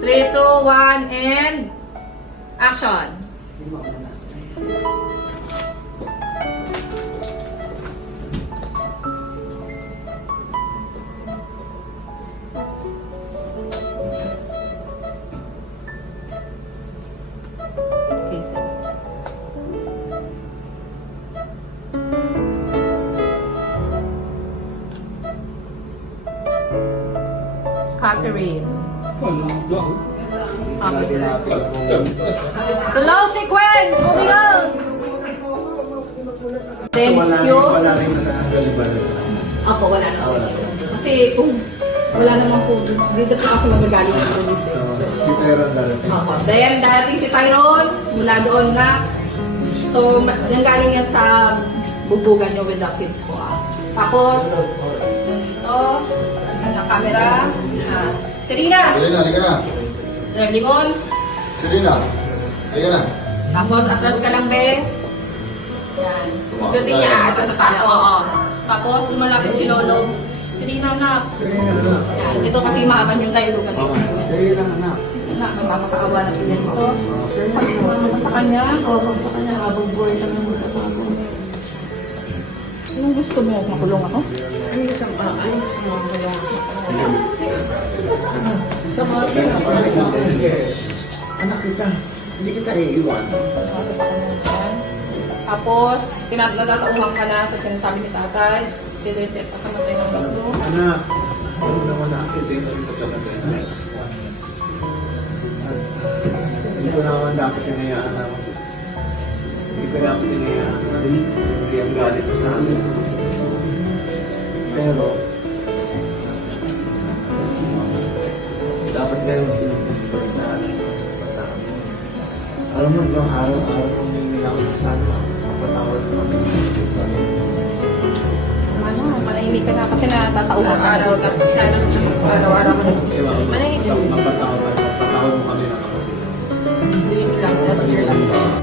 3, 2, 1, and action! Okay, sir. Catherine. Lagi natin kung Slow sequence! Moving on! Thank you. wala rin nakakaliban. Ako, wala na. Kasi kung wala naman po, dito po kasi magagaling ang police. Si Tyron darating. Ako. Dahil darating si Tyrone, mula doon na. So, nanggaling yan sa bubugan nyo with the kids ko. Tapos, ito, ang camera. Serena! Selena, halika na. Limon. Selena, halika na. Tapos, atras ka lang, be. Yan. Gati niya, atras pa. Oo. Tapos, lumalapit si Lolo. Serena, anak. Selena, anak. Yan. Ito kasi maaban yung dialogue natin. Selena, anak. Na, magpapakaawa na pinag ito. Pag-iwan mo sa kanya. Oo, sa kanya habang buhay ka nang magkatago. Anong gusto mo? Makulong ako? Ano gusto mo makulong ako? Sa mga anak kita, hindi kita iiwan. Tapos sa kanya yan. Tapos, natatauhan ka na sa sinasabi ni tatay. Si Dete at pagkamatay ng baglo. Anak, ano naman na aksidente ang pagkamatay na? Hindi ko naman dapat hinayaan ako. Hindi ko dapat hinayaan ako. Hindi ang galit ko sa amin. Pero, dapat kayo sinunod sa pagkataan sa pagkataan. Alam mo, yung araw-araw kong nilawin ko sana, mapatawad ko kami. Ano, manahimik ka na kasi natatauhan ka. Araw tapos sana araw-araw mo nag-isip. Manahimik. Mapatawad mo kami na kapatid. Yun lang. That's your last time.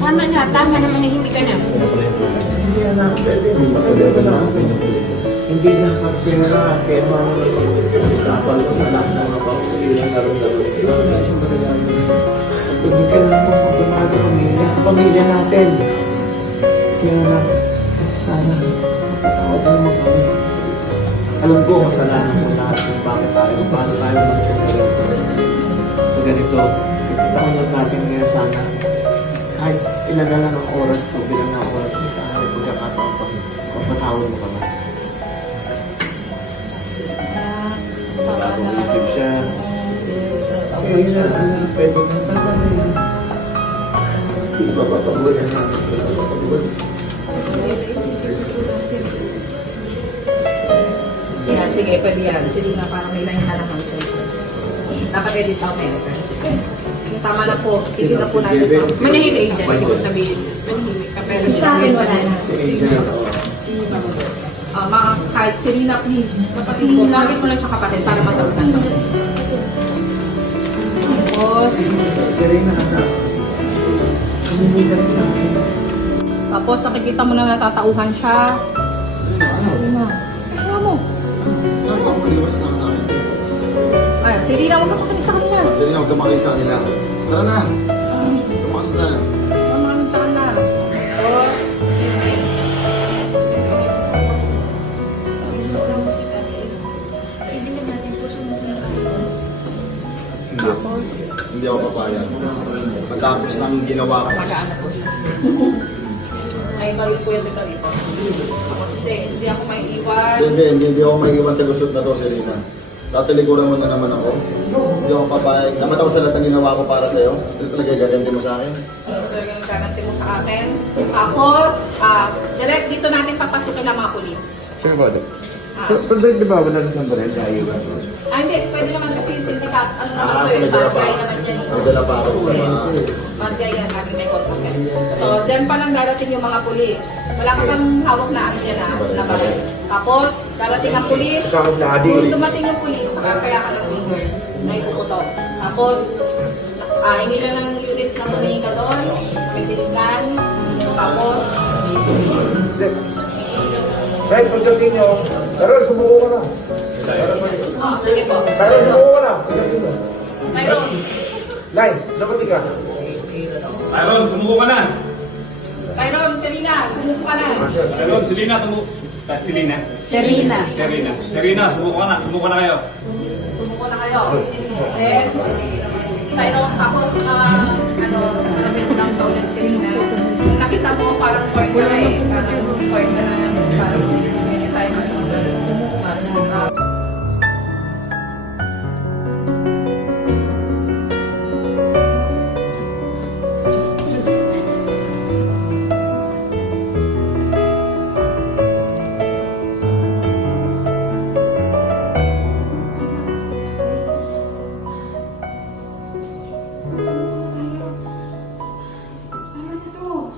Tama na. Tama na. Manahimik ka na. Hindi anak, pwede na ako. Hindi na kapsera, kaya mga kapal ko sa lahat ng mga paulilang laro-laro. Hindi ka lang mo pagpamahal ng pamilya natin. Kaya na, sana, mapatawad mo kami. Alam ko, kasalanan mo lahat kung bakit tayo, paano tayo magkakalito. So ganito, itaon lang natin ngayon sana. Kahit ilan na lang ang oras ko, bilang na oras ko sa akin, pagkakataon pa, mapatawad mo kami. Bagong isip siya. Sige na, anak, pwede ka. Tama na yan. Hindi pa papagulan natin. Wala pa papagulan. Yan, sige, pwede yan. Sige na, parang may line na lang ang dapat edit out na yun. Tama na po. Sige na po natin. Manahimik ka. Hindi ko sabihin. Manahimik ka. Pero Sa akin, wala na. Si Angel. Mga kahit Serena, please. Kapatid mo, lagit mo lang sa kapatid para matalusan ka. Tapos, Serena, anak. Hindi ka sa akin. tapos nakikita mo na natatauhan siya. Serena, kaya mo. Ano ba kumaliwas sa akin? Ay, Serena, huwag ka makinig sa kanila. Serena, huwag ka makinig sa kanila. Tara na. Tumakasok tayo. Mamamin sa kanila. Tapos, Hindi ako papayag. Matapos ng ginawa ko. mag-aano po siya. Ay, mali po yung dito dito. Tapos, hindi ako may iwan. Hindi ako maiiwan sa lusot na to, Serena. Tatalikuran mo na naman ako. Hindi ako papayag. Namatay ko sa lahat ng ginawa ko para sa'yo. Ito talaga gaganti mo sa akin. Ano talaga ang gaganti mo sa akin? Tapos, direct dito natin papasukin ang mga polis. Sure ba ito? Ah. Pero di ba wala nang sandali sa iyo? Hindi. Pwede naman kasi yung syndicat. Ano naman Ah, to so eh. may dala pa. Barangay naman yan. May dala pa ako sa mga... Barangay yan. Lagi may contract. So, then pa lang darating yung mga polis. Wala ka pang hawak na ano yan na baril. Tapos, darating ang polis. Kung dumating yung polis, saka kaya ka ng finger na ipuputok. Tapos, hindi lang ng units na tumingin ka doon. May tinigan. Tapos, Right, pagdating nyo, pero sumuko ka na. sige po. Pero sumuko ka na, pagdating nyo. Guys, dapat ka. Tyron, sumuko ka na. Tyron, Selena, sumuko ka na. Tyron, Selena, Selena. Serena, sumuko ka na. Sumuko na kayo. Sumuko na kayo. Then, Tyron, tapos, hanapin mo lang ulit Selena. Kung nakita mo, parang court na eh. Parang court na parang anytime.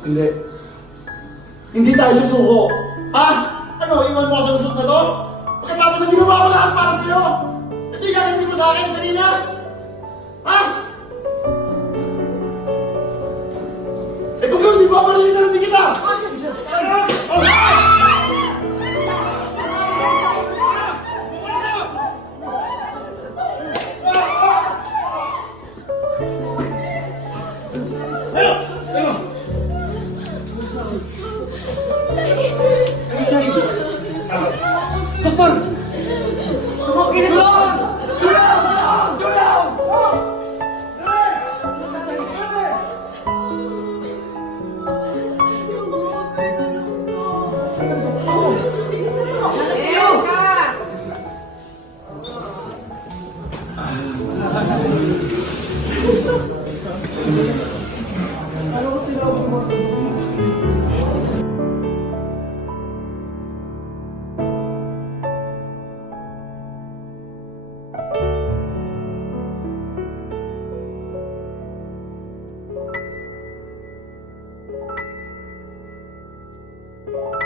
Hindi. Hindi tayo susuko. Ha? Ano, iwan mo ako sa lusot na to? Pagkatapos na ginawa ko lahat para sa'yo? Hindi ka hindi mo sa akin, Selena? Ha? Eh kung gano'n, di ba marilita na hindi kita? Thank you.